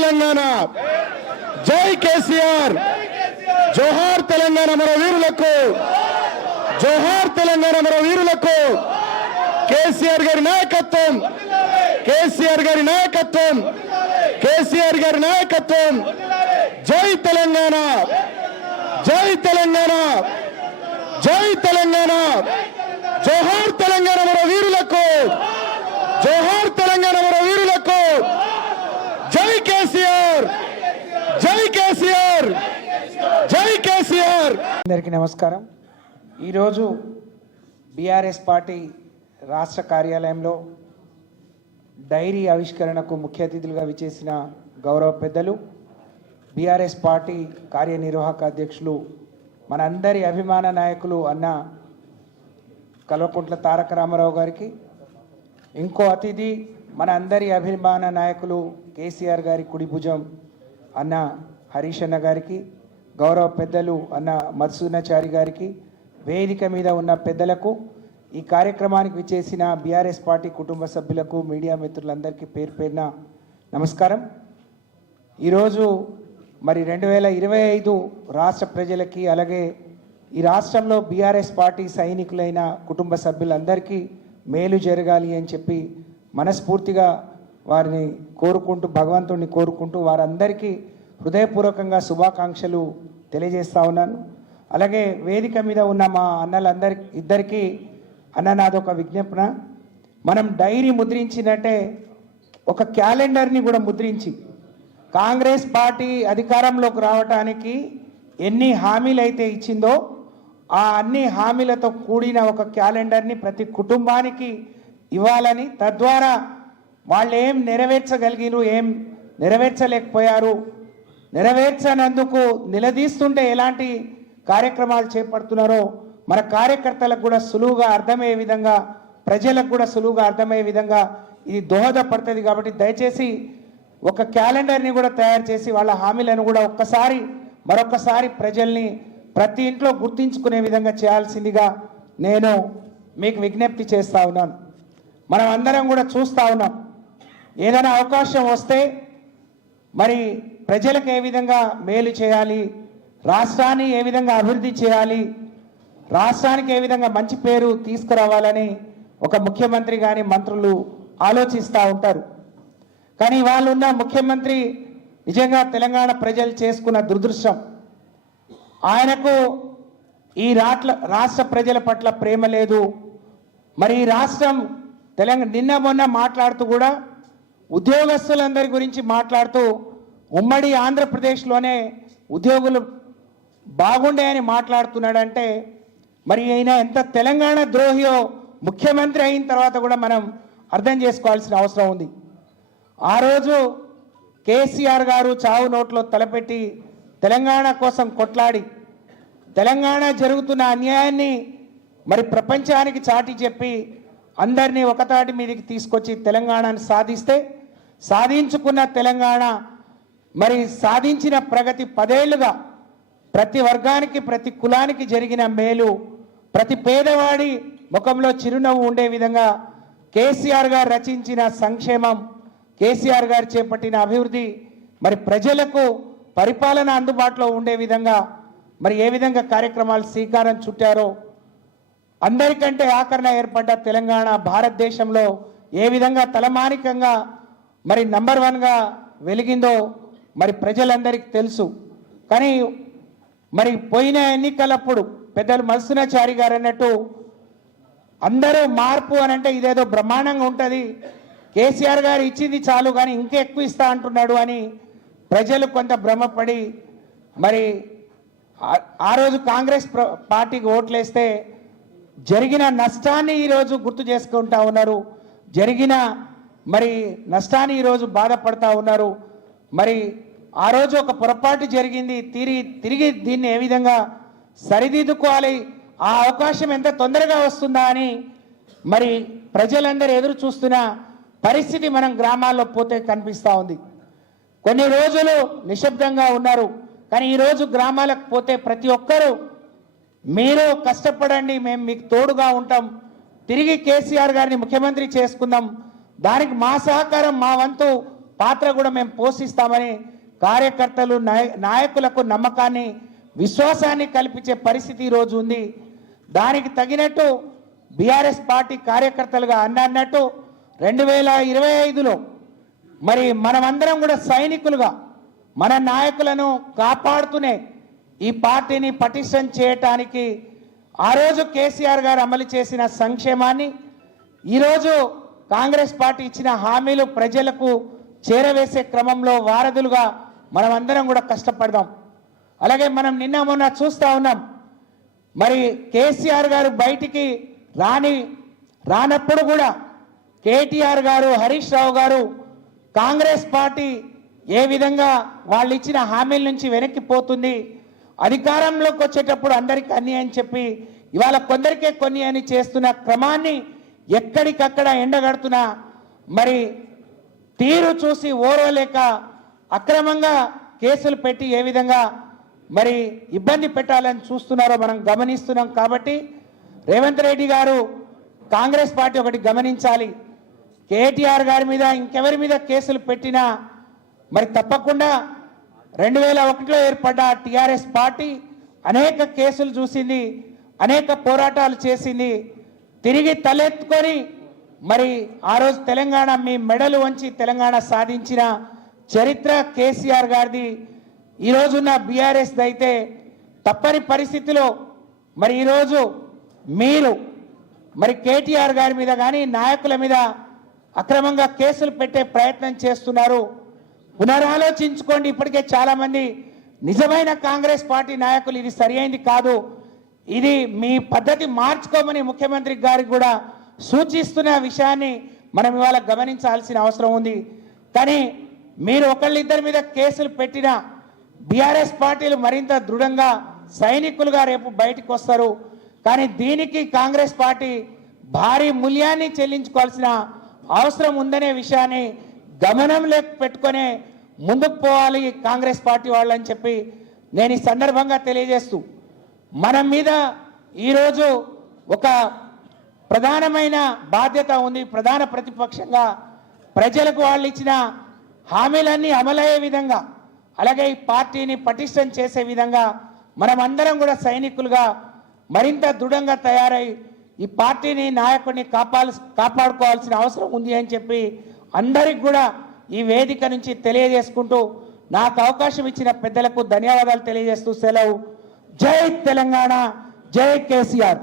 తెలంగాణ, జై కేసీఆర్, జోహార్ తెలంగాణ మరో వీరులకు, జోహార్ తెలంగాణ మరో వీరులకు. కేసీఆర్ గారి నాయకత్వం, కేసీఆర్ గారి నాయకత్వం, కేసీఆర్ గారి నాయకత్వం. జై తెలంగాణ, జై తెలంగాణ, జై తెలంగాణ, జోహార్ తెలంగాణ మరో వీరులకు, జోహార్ తెలంగాణ మరో వీరులకు. జై కేసీఆర్, జై కేసీఆర్, జై కేసీఆర్. అందరికీ నమస్కారం. ఈరోజు బీఆర్ఎస్ పార్టీ రాష్ట్ర కార్యాలయంలో డైరీ ఆవిష్కరణకు ముఖ్య అతిథులుగా విచ్చేసిన గౌరవ పెద్దలు బీఆర్ఎస్ పార్టీ కార్యనిర్వాహక అధ్యక్షులు మనందరి అభిమాన నాయకులు అన్న కల్వకుంట్ల తారక రామారావు గారికి, ఇంకో అతిథి మన అందరి అభిమాన నాయకులు కేసీఆర్ గారి కుడి భుజం అన్న హరీష్ అన్న గారికి, గౌరవ పెద్దలు అన్న మధుసూదనాచారి గారికి, వేదిక మీద ఉన్న పెద్దలకు, ఈ కార్యక్రమానికి విచ్చేసిన బీఆర్ఎస్ పార్టీ కుటుంబ సభ్యులకు, మీడియా మిత్రులందరికీ పేరు పేరున నమస్కారం. ఈరోజు మరి 2025 రాష్ట్ర ప్రజలకి, అలాగే ఈ రాష్ట్రంలో బీఆర్ఎస్ పార్టీ సైనికులైన కుటుంబ సభ్యులందరికీ మేలు జరగాలి అని చెప్పి మనస్ఫూర్తిగా వారిని కోరుకుంటూ, భగవంతుడిని కోరుకుంటూ వారందరికీ హృదయపూర్వకంగా శుభాకాంక్షలు తెలియజేస్తా ఉన్నాను. అలాగే వేదిక మీద ఉన్న మా ఇద్దరికీ అన్న నాదొక విజ్ఞాపన, మనం డైరీ ముద్రించినట్టే ఒక క్యాలెండర్ని కూడా ముద్రించి కాంగ్రెస్ పార్టీ అధికారంలోకి రావడానికి ఎన్ని హామీలు అయితే ఇచ్చిందో ఆ అన్ని హామీలతో కూడిన ఒక క్యాలెండర్ని ప్రతి కుటుంబానికి ఇవ్వాలని, తద్వారా వాళ్ళు ఏం నెరవేర్చగలిగినారు, ఏం నెరవేర్చలేకపోయారు, నెరవేర్చనందుకు నిలదీస్తుంటే ఎలాంటి కార్యక్రమాలు చేపడుతున్నారో మన కార్యకర్తలకు కూడా సులువుగా అర్థమయ్యే విధంగా, ప్రజలకు కూడా సులువుగా అర్థమయ్యే విధంగా ఇది దోహదపడుతుంది. కాబట్టి దయచేసి ఒక క్యాలెండర్ని కూడా తయారు చేసి వాళ్ళ హామీలను కూడా మరొకసారి ప్రజల్ని ప్రతి ఇంట్లో గుర్తించుకునే విధంగా చేయాల్సిందిగా నేను మీకు విజ్ఞప్తి చేస్తూ ఉన్నాను. మనం అందరం కూడా చూస్తూ ఉన్నాం, ఏదైనా అవకాశం వస్తే మరి ప్రజలకు ఏ విధంగా మేలు చేయాలి, రాష్ట్రాన్ని ఏ విధంగా అభివృద్ధి చేయాలి, రాష్ట్రానికి ఏ విధంగా మంచి పేరు తీసుకురావాలని ఒక ముఖ్యమంత్రి కానీ మంత్రులు ఆలోచిస్తూ ఉంటారు. కానీ వాళ్ళున్న ముఖ్యమంత్రి నిజంగా తెలంగాణ ప్రజలు చేసుకున్న దురదృష్టం, ఆయనకు ఈ రాష్ట్ర ప్రజల పట్ల ప్రేమ లేదు. మరి ఈ రాష్ట్రం నిన్న మొన్న మాట్లాడుతూ కూడా ఉద్యోగస్తులందరి గురించి మాట్లాడుతూ ఉమ్మడి ఆంధ్రప్రదేశ్లోనే ఉద్యోగులు బాగుండే మాట్లాడుతున్నాడంటే మరి ఆయన ఎంత తెలంగాణ ద్రోహియో ముఖ్యమంత్రి అయిన తర్వాత కూడా మనం అర్థం చేసుకోవాల్సిన అవసరం ఉంది. ఆ రోజు కేసీఆర్ గారు చావు నోట్లో తలపెట్టి తెలంగాణ కోసం కొట్లాడి తెలంగాణ జరుగుతున్న అన్యాయాన్ని మరి ప్రపంచానికి చాటి చెప్పి అందరినీ ఒకతాటి మీదకి తీసుకొచ్చి తెలంగాణను సాధించుకున్న తెలంగాణ, మరి సాధించిన ప్రగతి 10 ఏళ్లుగా ప్రతి వర్గానికి, ప్రతి కులానికి జరిగిన మేలు, ప్రతి పేదవాడి ముఖంలో చిరునవ్వు ఉండే విధంగా కేసీఆర్ గారు రచించిన సంక్షేమం, కేసీఆర్ గారు చేపట్టిన అభివృద్ధి, మరి ప్రజలకు పరిపాలన అందుబాటులో ఉండే విధంగా మరి ఏ విధంగా కార్యక్రమాలు శ్రీకారం చుట్టారో, అందరికంటే ఆకరణ ఏర్పడ్డ తెలంగాణ భారతదేశంలో ఏ విధంగా తలమానికంగా మరి నంబర్ 1గా వెలిగిందో మరి ప్రజలందరికీ తెలుసు. కానీ మరి పోయిన ఎన్నికలప్పుడు పెద్దలు మధుసూదనాచారి గారు అన్నట్టు అందరూ మార్పు అని అంటే ఇదేదో బ్రహ్మాండంగా ఉంటుంది, కేసీఆర్ గారు ఇచ్చింది చాలు కానీ ఇంకెక్కువ ఇస్తా అంటున్నాడు అని ప్రజలు కొంత భ్రమపడి మరి ఆ రోజు కాంగ్రెస్ పార్టీకి ఓట్లేస్తే జరిగిన నష్టాన్ని ఈరోజు గుర్తు చేసుకుంటా ఉన్నారు, జరిగిన మరి నష్టాన్ని ఈరోజు బాధపడతా ఉన్నారు. మరి ఆ రోజు ఒక పొరపాటు జరిగింది, తిరిగి దీన్ని ఏ విధంగా సరిదిద్దుకోవాలి, ఆ అవకాశం ఎంత తొందరగా వస్తుందా అని మరి ప్రజలందరూ ఎదురు చూస్తున్న పరిస్థితి మనం గ్రామాల్లో పోతే కనిపిస్తూ ఉంది. కొన్ని రోజులు నిశ్శబ్దంగా ఉన్నారు, కానీ ఈరోజు గ్రామాలకు పోతే ప్రతి ఒక్కరూ మీరు కష్టపడండి, మేము మీకు తోడుగా ఉంటాం, తిరిగి కేసీఆర్ గారిని ముఖ్యమంత్రి చేసుకుందాం, దానికి మా సహకారం, మా వంతు పాత్ర కూడా మేము పోషిస్తామని కార్యకర్తలు నాయకులకు నమ్మకాన్ని విశ్వాసాన్ని కల్పించే పరిస్థితి ఈరోజు ఉంది. దానికి తగినట్టు బీఆర్ఎస్ పార్టీ కార్యకర్తలుగా అన్నట్టు 2025లో మరి మనమందరం కూడా సైనికులుగా మన నాయకులను కాపాడుతూనే ఈ పార్టీని పటిష్టం చేయటానికి ఆ రోజు కేసీఆర్ గారు అమలు చేసిన సంక్షేమాన్ని ఈరోజు కాంగ్రెస్ పార్టీ ఇచ్చిన హామీలు ప్రజలకు చేరవేసే క్రమంలో వారధులుగా మనమందరం కూడా కష్టపడదాం. అలాగే మనం నిన్న మొన్న చూస్తూ ఉన్నాం, మరి కేసీఆర్ గారు బయటికి రానప్పుడు కూడా కేటీఆర్ గారు, హరీష్ రావు గారు కాంగ్రెస్ పార్టీ ఏ విధంగా వాళ్ళు ఇచ్చిన హామీల నుంచి వెనక్కి పోతుంది, అధికారంలోకి వచ్చేటప్పుడు అందరికీ అన్ని అని చెప్పి ఇవాళ కొందరికే కొన్ని అని చేస్తున్న క్రమాన్ని ఎక్కడికక్కడ ఎండగడుతున్న మరి తీరు చూసి ఓర్వలేక అక్రమంగా కేసులు పెట్టి ఏ విధంగా మరి ఇబ్బంది పెట్టాలని చూస్తున్నారో మనం గమనిస్తున్నాం. కాబట్టి రేవంత్ రెడ్డి గారు కాంగ్రెస్ పార్టీ ఒకటి గమనించాలి, కేటీఆర్ గారి మీద ఇంకెవరి మీద కేసులు పెట్టినా మరి తప్పకుండా 2001లో ఏర్పడ్డ టిఆర్ఎస్ పార్టీ అనేక కేసులు చూసింది, అనేక పోరాటాలు చేసింది. తిరిగి తలెత్తుకొని మరి ఆ రోజు తెలంగాణ మీ మెడలు వంచి తెలంగాణ సాధించిన చరిత్ర కేసీఆర్ గారిది. ఈరోజున్న బీఆర్ఎస్ అయితే తప్పని పరిస్థితిలో మరి ఈరోజు మీరు మరి కేటీఆర్ గారి మీద కానీ నాయకుల మీద అక్రమంగా కేసులు పెట్టే ప్రయత్నం చేస్తున్నారు. పునరాలోచించుకోండి. ఇప్పటికే చాలామంది నిజమైన కాంగ్రెస్ పార్టీ నాయకులు ఇది సరి అయింది కాదు, ఇది మీ పద్ధతి మార్చుకోమని ముఖ్యమంత్రి గారికి కూడా సూచిస్తున్న విషయాన్ని మనం ఇవాళ గమనించాల్సిన అవసరం ఉంది. కానీ మీరు ఒకళ్ళిద్దరి మీద కేసులు పెట్టినా బీఆర్ఎస్ పార్టీలు మరింత దృఢంగా సైనికులుగా రేపు బయటకు వస్తారు. కానీ దీనికి కాంగ్రెస్ పార్టీ భారీ మూల్యాన్ని చెల్లించుకోవాల్సిన అవసరం ఉందనే విషయాన్ని గమనంలోకి పెట్టుకునే ముందుకు పోవాలి కాంగ్రెస్ పార్టీ వాళ్ళని చెప్పి నేను ఈ సందర్భంగా తెలియజేస్తూ, మన మీద ఈరోజు ఒక ప్రధానమైన బాధ్యత ఉంది. ప్రధాన ప్రతిపక్షంగా ప్రజలకు వాళ్ళు ఇచ్చిన హామీలన్నీ అమలయ్యే విధంగా, అలాగే ఈ పార్టీని పటిష్టం చేసే విధంగా మనమందరం కూడా సైనికులుగా మరింత దృఢంగా తయారై ఈ పార్టీని నాయకుడిని కాపాడుకోవాల్సిన అవసరం ఉంది అని చెప్పి అందరికి కూడా ఈ వేదిక నుంచి తెలియజేసుకుంటూ నాకు అవకాశం ఇచ్చిన పెద్దలకు ధన్యవాదాలు తెలియజేస్తూ సెలవు. జై తెలంగాణ, జై కేసీఆర్.